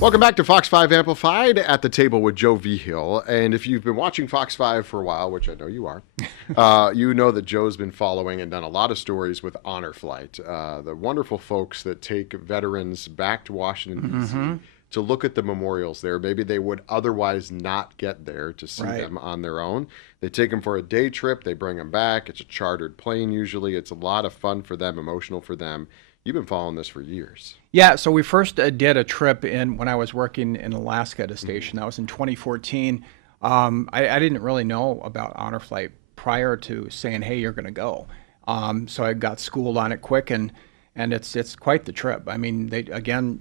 Welcome back to Fox 5 Amplified at the table with Joe Vigil. And if you've been watching Fox 5 for a while, which I know you are, you know that Joe's been following and done a lot of stories with Honor Flight, the wonderful folks that take veterans back to Washington, D.C. to look at the memorials there. Maybe they would otherwise not get there to see them on their own. They take them for a day trip. They bring them back. It's a chartered plane usually. It's a lot of fun for them, emotional for them. You've been following this for years. Yeah, so we first did a trip when I was working in Alaska at a station. That was in 2014. I didn't really know about Honor Flight prior to saying, hey, you're going to go. So I got schooled on it quick, and it's quite the trip. I mean, they, again,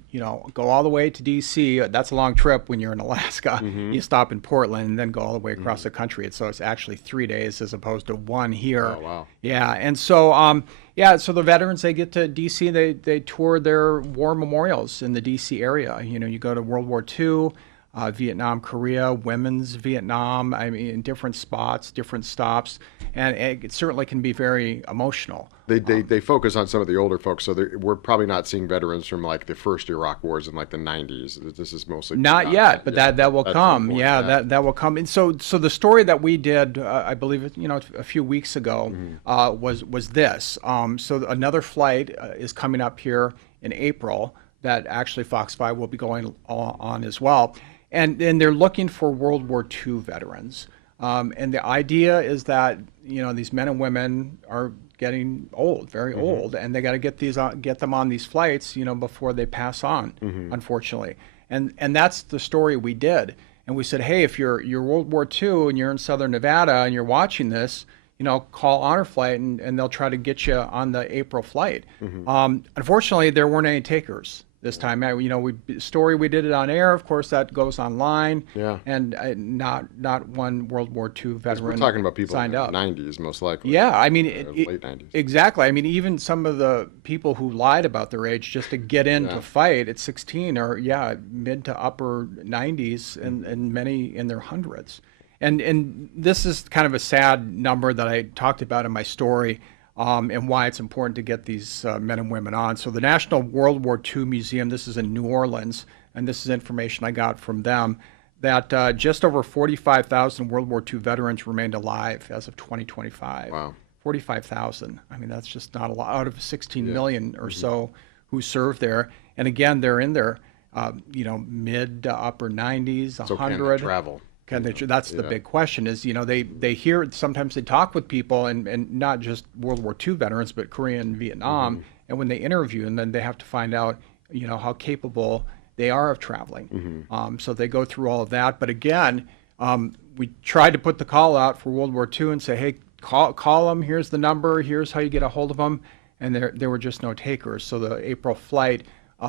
go all the way to D.C. That's a long trip when you're in Alaska. You stop in Portland and then go all the way across the country. So it's actually 3 days as opposed to one here. Oh, wow. Yeah, and so so the veterans, they get to D.C., they tour their war memorials in the D.C. area. You go to World War II, Vietnam, Korea, women's Vietnam, I mean, in different spots, different stops, and it certainly can be very emotional. They focus on some of the older folks, so we're probably not seeing veterans from like the first Iraq wars in like the 90s. This is mostly not yet, but that will come. Yeah, that will come. And so the story that we did, I believe, a few weeks ago, was this. So another flight is coming up here in April that actually Fox 5 will be going on as well, and they're looking for World War II veterans. And the idea is that these men and women are getting old, very old, and they got to get them on these flights, before they pass on, unfortunately. And that's the story we did. And we said, hey, if you're World War II and you're in Southern Nevada and you're watching this, call Honor Flight and they'll try to get you on the April flight. Unfortunately, there weren't any takers this time. Story we did it on air. Of course, that goes online. Yeah. And not one World War II veteran. We're talking about people signed in the up. 90s, most likely. Yeah, I mean, late 90s. Exactly. I mean, even some of the people who lied about their age just to get in to fight at 16 are mid to upper 90s, and many in their hundreds. And this is kind of a sad number that I talked about in my story. And why it's important to get these men and women on. So the National World War II Museum, this is in New Orleans, and this is information I got from them, that just over 45,000 World War II veterans remained alive as of 2025. Wow. 45,000. I mean, that's just not a lot out of 16 million or so who served there. And again, they're in their mid to upper 90s, 100. So can they travel? That's the big question is, they hear, sometimes they talk with people and not just World War II veterans, but Korea and Vietnam. And when they interview them, then they have to find out, how capable they are of traveling. So they go through all of that. But again, we tried to put the call out for World War II and say, hey, call them. Here's the number. Here's how you get a hold of them. And there were just no takers. So the April flight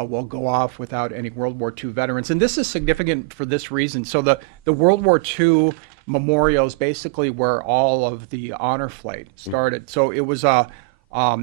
will go off without any World War II veterans. And this is significant for this reason. So the World War II memorial is basically where all of the Honor Flight started. So it was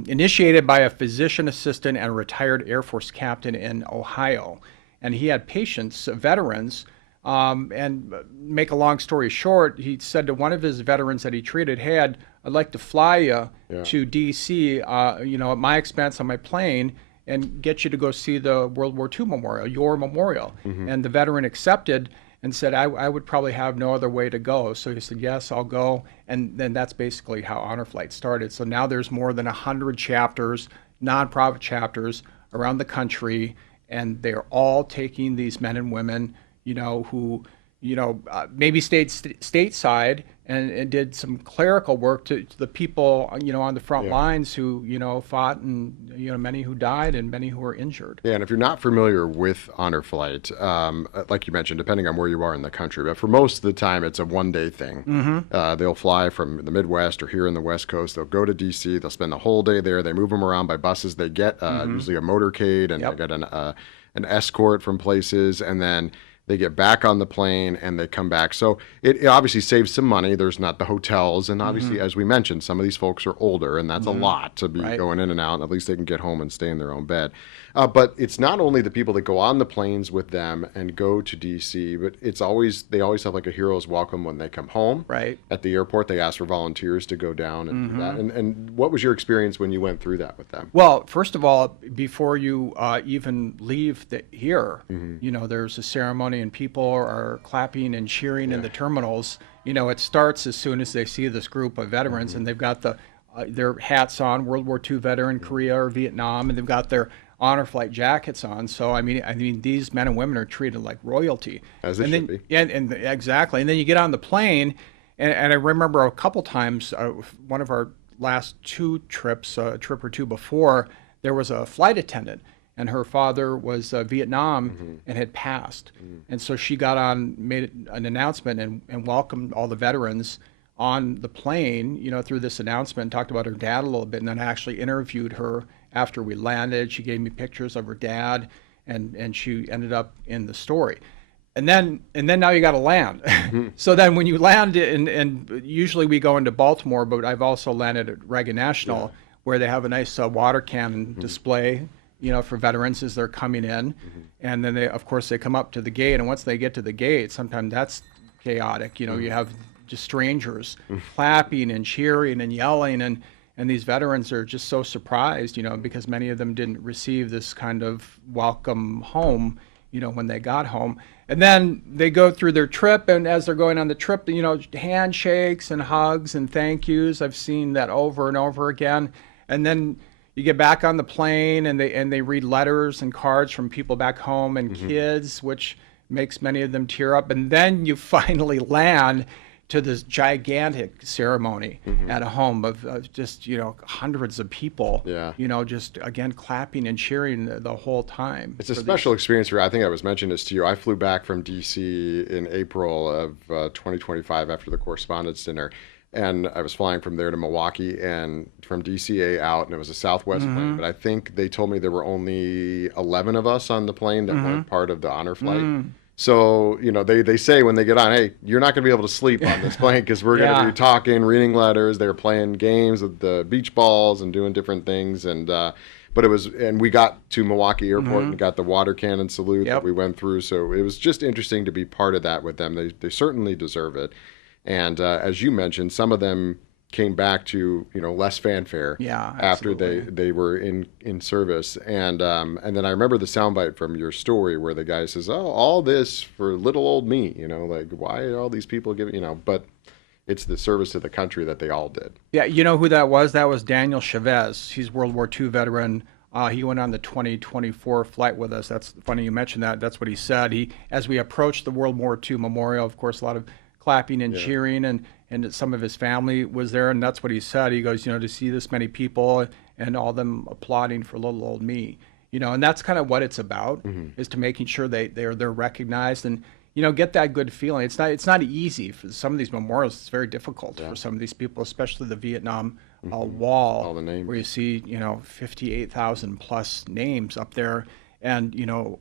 initiated by a physician assistant and a retired Air Force captain in Ohio. And he had patients, veterans, and make a long story short, he said to one of his veterans that he treated, hey, I'd like to fly you to D.C., at my expense on my plane, and get you to go see the World War II memorial, your memorial. And the veteran accepted and said, I would probably have no other way to go. So he said, yes, I'll go. And then that's basically how Honor Flight started. So now there's more than 100 chapters, nonprofit chapters around the country, and they're all taking these men and women, who maybe stayed stateside and did some clerical work to the people, on the front lines who, fought, and, many who died and many who were injured. Yeah, and if you're not familiar with Honor Flight, like you mentioned, depending on where you are in the country, but for most of the time, it's a one-day thing. They'll fly from the Midwest or here in the West Coast. They'll go to D.C. They'll spend the whole day there. They move them around by buses. They get usually a motorcade, and they get an escort from places, and then They get back on the plane and they come back. So it obviously saves some money. There's not the hotels. And obviously, as we mentioned, some of these folks are older, and that's a lot to be Right. going in and out. And at least they can get home and stay in their own bed. But it's not only the people that go on the planes with them and go to D.C., but they always have like a hero's welcome when they come home. Right. At the airport, they ask for volunteers to go down and do that. And what was your experience when you went through that with them? Well, first of all, before you even leave here, you know, there's a ceremony and people are clapping and cheering in the terminals. You know, it starts as soon as they see this group of veterans, and they've got their hats on, World War II veteran, Korea or Vietnam, and they've got their honor flight jackets on. So I mean, these men and women are treated like royalty. As they and should then, be. Yeah, and exactly. And then you get on the plane, and I remember a couple times, one of our last two trips, a trip or two before, there was a flight attendant, and her father was Vietnam and had passed. And so she got on, made an announcement and welcomed all the veterans on the plane, you know, through this announcement, talked about her dad a little bit, and then I actually interviewed her after we landed. She gave me pictures of her dad, and she ended up in the story. And then now you got to land. So then when you land and usually we go into Baltimore, but I've also landed at Reagan National, where they have a nice water cannon display, you know, for veterans as they're coming in. And then they, of course, they come up to the gate, and once they get to the gate, sometimes that's chaotic. You know, you have just strangers clapping and cheering and yelling, and these veterans are just so surprised, you know, because many of them didn't receive this kind of welcome home, you know, when they got home. And then they go through their trip, and as they're going on the trip, you know, handshakes and hugs and thank yous. I've seen that over and over again. And then you get back on the plane, and they read letters and cards from people back home and kids, which makes many of them tear up. And then you finally land to this gigantic ceremony at a home of just, you know, hundreds of people, you know, just again clapping and cheering the whole time. It's a special experience for you. I think I was mentioning this to you. I flew back from D.C. in April of 2025 after the Correspondents' Dinner, and I was flying from there to Milwaukee and from DCA out, and it was a Southwest plane. But I think they told me there were only 11 of us on the plane that weren't part of the honor flight. So, you know, they say when they get on, hey, you're not going to be able to sleep on this plane because we're going to be talking, reading letters. They're playing games with the beach balls and doing different things. And but it was, and we got to Milwaukee Airport and got the water cannon salute that we went through. So it was just interesting to be part of that with them. They certainly deserve it. And as you mentioned, some of them came back to, you know, less fanfare after they were in service. And then I remember the soundbite from your story where the guy says, oh, all this for little old me, you know, like why are all these people giving, you know, but it's the service to the country that they all did. Yeah, you know who that was? That was Daniel Chavez. He's World War II veteran. He went on the 2024 flight with us. That's funny you mentioned that. That's what he said. As we approached the World War II memorial, of course, a lot of clapping and cheering, and some of his family was there, and that's what he said. He goes, you know, to see this many people and all them applauding for little old me, you know, and that's kind of what it's about, is to making sure they're recognized and, you know, get that good feeling. It's not easy for some of these memorials. It's very difficult for some of these people, especially the Vietnam Wall, All the names. where you see, you know, 58,000 plus names up there, and you know,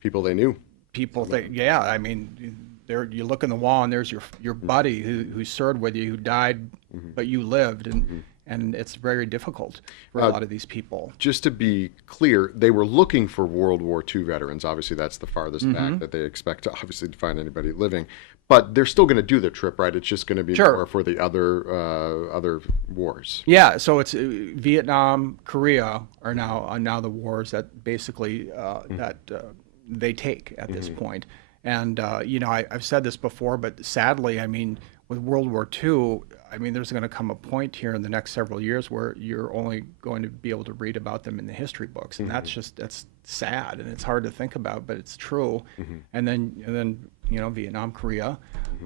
People they knew. people think, I mean, there you look in the wall and there's your buddy who served with you, who died, but you lived, and it's very difficult for a lot of these people. Just to be clear, they were looking for World War II veterans. Obviously, that's the farthest back that they expect to obviously find anybody living. But they're still going to do the trip, right? It's just going to be more for the other wars. Yeah, so it's Vietnam, Korea are now the wars that basically that they take at this point. And you know, I've said this before, but sadly, I mean, with World War II, I mean, there's going to come a point here in the next several years where you're only going to be able to read about them in the history books, and that's sad, and it's hard to think about, but it's true. And then you know, Vietnam, Korea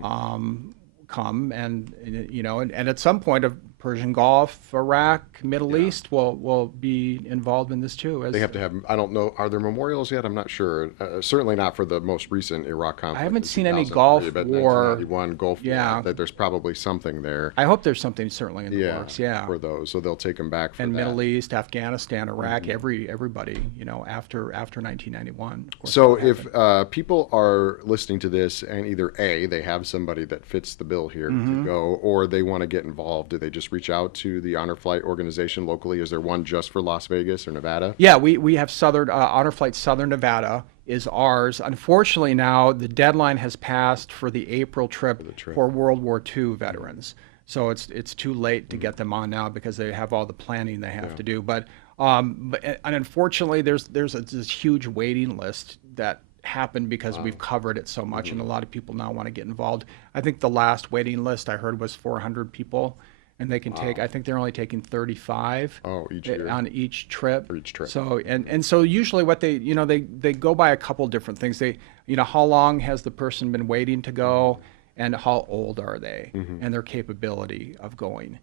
come, and you know, and at some point, Persian Gulf, Iraq, Middle East will be involved in this too. They have to have, I don't know, are there memorials yet? I'm not sure. Certainly not for the most recent Iraq conflict. I haven't in seen any 2003, Gulf but War. 1991 Gulf Yeah. War, that there's probably something there. I hope there's something certainly in the Yeah, works. Yeah. for those. So they'll take them back for And that. Middle East, Afghanistan, Iraq, everybody, after 1991. Of course, So that if happened. people are listening to this and either A, they have somebody that fits the bill here to go, or they want to get involved, do they just reach out to the Honor Flight organization locally? Is there one just for Las Vegas or Nevada? Yeah, we have Southern Honor Flight Southern Nevada is ours. Unfortunately, now the deadline has passed for the April trip for World War II veterans. So it's too late to get them on now because they have all the planning they have to do. But and unfortunately, there's this huge waiting list that happened because we've covered it so much, and a lot of people now want to get involved. I think the last waiting list I heard was 400 people. And they can take, I think they're only taking 35 each year. on each trip. For each trip. So, and so usually what they, they go by a couple different things. They, how long has the person been waiting to go and how old are they and their capability of going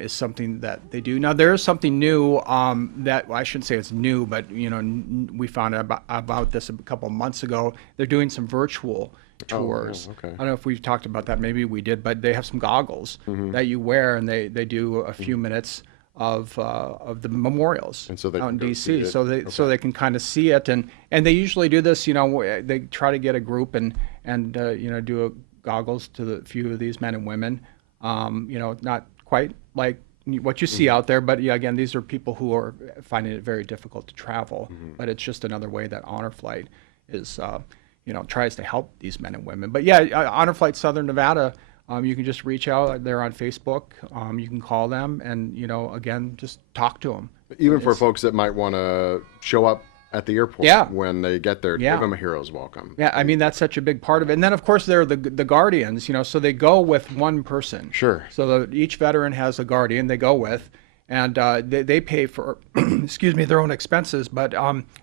is something that they do. Now, there is something new that, well, I shouldn't say it's new, but, we found out about this a couple of months ago. They're doing some virtual tours. okay. I don't know if we've talked about that. Maybe we did, but they have some goggles that you wear, and they do a few minutes of the memorials And so they out can in go see DC. it. So they can kind of see it, and they usually do this. They try to get a group and do a goggles to the few of these men and women. Not quite like what you see out there, but yeah, again, these are people who are finding it very difficult to travel. But it's just another way that Honor Flight is. Tries to help these men and women. But yeah, Honor Flight Southern Nevada, you can just reach out. They're on Facebook. You can call them and, again, just talk to them. Even for folks that might want to show up at the airport Yeah. when they get there, Yeah. give them a hero's welcome. Yeah, I mean, that's such a big part of it. And then, of course, they're the guardians, so they go with one person. Sure. So each veteran has a guardian they go with. And they pay for, excuse me, their own expenses, but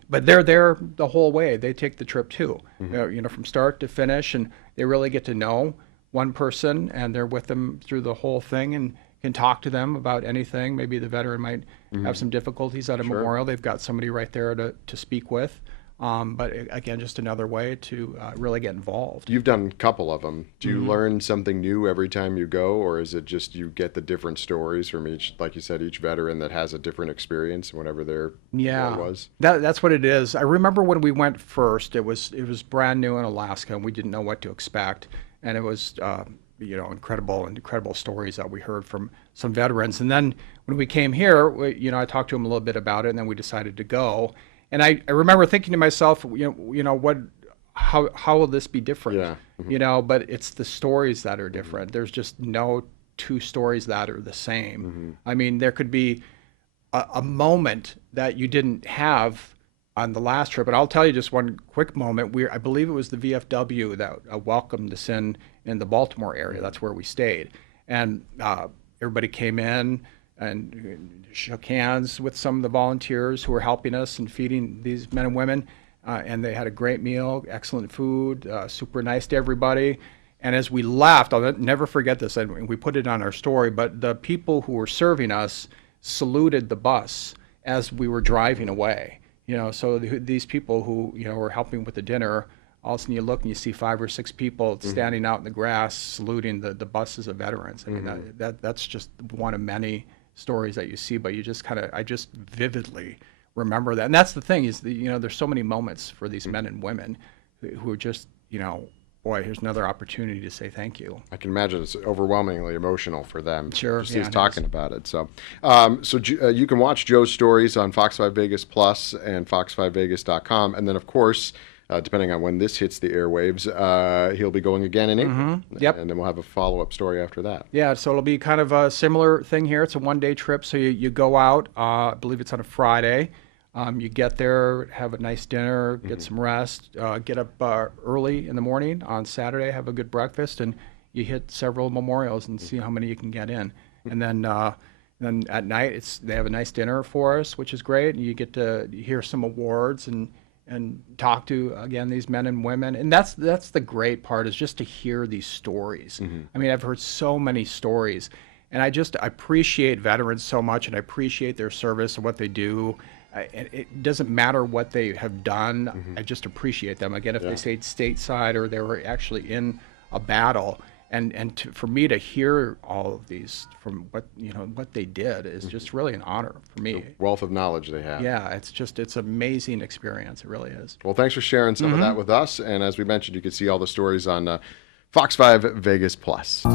they're there the whole way. They take the trip too, from start to finish, and they really get to know one person, and they're with them through the whole thing, and can talk to them about anything. Maybe the veteran might have some difficulties at a memorial. They've got somebody right there to speak with. But again, just another way to really get involved. You've done a couple of them. Do you learn something new every time you go, or is it just you get the different stories from each, like you said, each veteran that has a different experience, whatever their role was? That's what it is. I remember when we went first, it was brand new in Alaska, and we didn't know what to expect, and it was incredible stories that we heard from some veterans. And then when we came here, I talked to them a little bit about it, and then we decided to go. And I remember thinking to myself, how will this be different? Yeah. But it's the stories that are different. There's just no two stories that are the same. I mean, there could be a moment that you didn't have on the last trip, but I'll tell you just one quick moment. I believe it was the VFW that welcomed us in the Baltimore area. That's where we stayed, and everybody came in and shook hands with some of the volunteers who were helping us and feeding these men and women. And they had a great meal, excellent food, super nice to everybody. And as we left, I'll never forget this, and we put it on our story, but the people who were serving us saluted the bus as we were driving away. So these people who, were helping with the dinner, all of a sudden you look and you see 5 or 6 people standing out in the grass saluting the buses of veterans. I mean, that's just one of many stories that you see, but I just vividly remember that. And that's the thing is, there's so many moments for these men and women who are just, boy, here's another opportunity to say thank you. I can imagine it's overwhelmingly emotional for them. Sure, Just yeah, he's it talking about it. So, you can watch Joe's stories on Fox 5 Vegas Plus and fox5vegas.com. And then, of course, depending on when this hits the airwaves, he'll be going again in April. Yep. And then we'll have a follow-up story after that. Yeah, so it'll be kind of a similar thing here. It's a one-day trip, so you go out, I believe it's on a Friday. You get there, have a nice dinner, get some rest, get up early in the morning on Saturday, have a good breakfast, and you hit several memorials and see how many you can get in. And then at night, they have a nice dinner for us, which is great. And you get to hear some awards and talk to, again, these men and women. And that's the great part, is just to hear these stories. I mean, I've heard so many stories. And I appreciate veterans so much, and I appreciate their service and what they do. It doesn't matter what they have done. I just appreciate them. Again, if they stayed stateside or they were actually in a battle, for me to hear all of these from what they did is just really an honor for me. Wealth of knowledge they have. Yeah, it's an amazing experience. It really is. Well, thanks for sharing some of that with us. And as we mentioned, you can see all the stories on Fox 5 Vegas Plus.